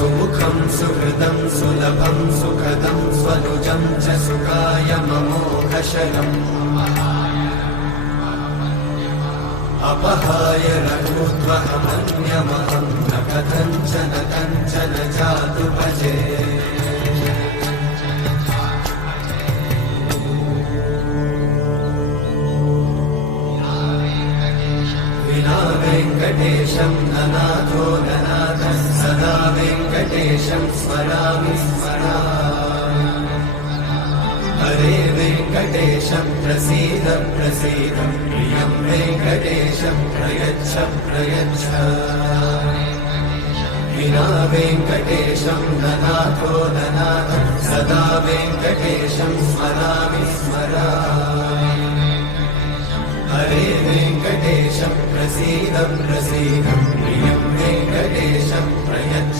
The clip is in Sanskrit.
सुमुखं सुहृदं सुलभं सुखदं स्वनुजं च सुखाय ममोघशयम् अपहाय रघूद्वहमन्यमहं न कथञ्चन कञ्चन जातु भजे विना वेङ्कटेशं ननाथो ननाथः सदा वेङ्कटेशं स्मरामि स्मरामि हरे वेङ्कटेशं प्रसीद प्रसीद प्रियं वेङ्कटेशं प्रयच्छ प्रयच्छ विना वेङ्कटेशं ननाथो ननाथः सदा वेङ्कटेशं स्मरामि स्मरामि हरे वेङ्कटेशं प्रसीद प्रसीद प्रियं वेङ्कटेशं